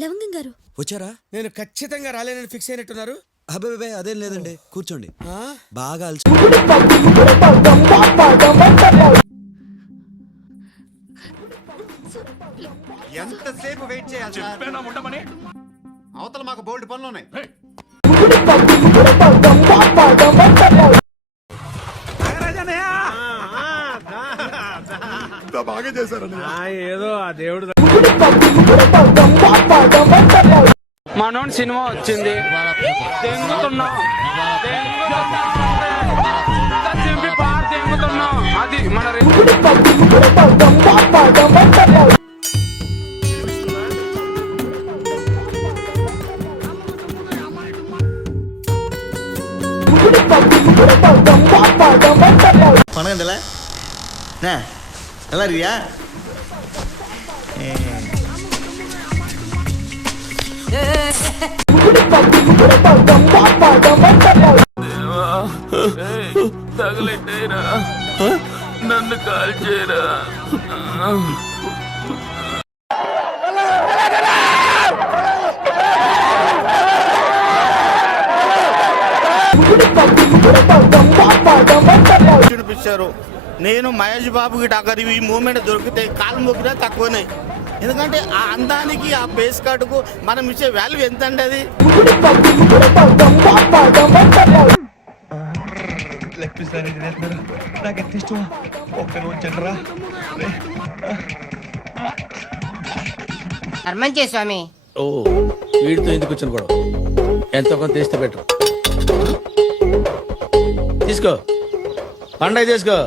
లవంగం గారు వచ్చారా? నేను ఖచ్చితంగా రాలేనని ఫిక్స్ అయినట్టున్నారు. అబ్బే అదేం లేదండి, కూర్చోండి. బాగా ఎంతసేపు వెయిట్ చేయాలి? అవతల మాకు బోల్డ్ పనులు ఉన్నాయి. బాగా చేశారని ఏదో ఆ దేవుడు మనోన్ సినిమా వచ్చింది. అది మన பணம் நல்லா இருக்கியா? తగలెట్టేరా, నన్ను కాల్ చేయరా. చూపించారు. నేను మహేష్ బాబుకి టాకర్ ఈ మూమెంట్ దొరికితే కాలు మొక్కినా తక్కువనే. ఎందుకంటే ఆ అందానికి ఆ ఫేస్ కార్డుకు మనం ఇచ్చే వాల్యూ ఎంత అండి అది. స్వామి. ఓ వీడితో ఎందుకు వచ్చిన గొడవ? ఎంతో కొంత తీస్తే బెటర్. తీసుకో, పండగ చేసుకో.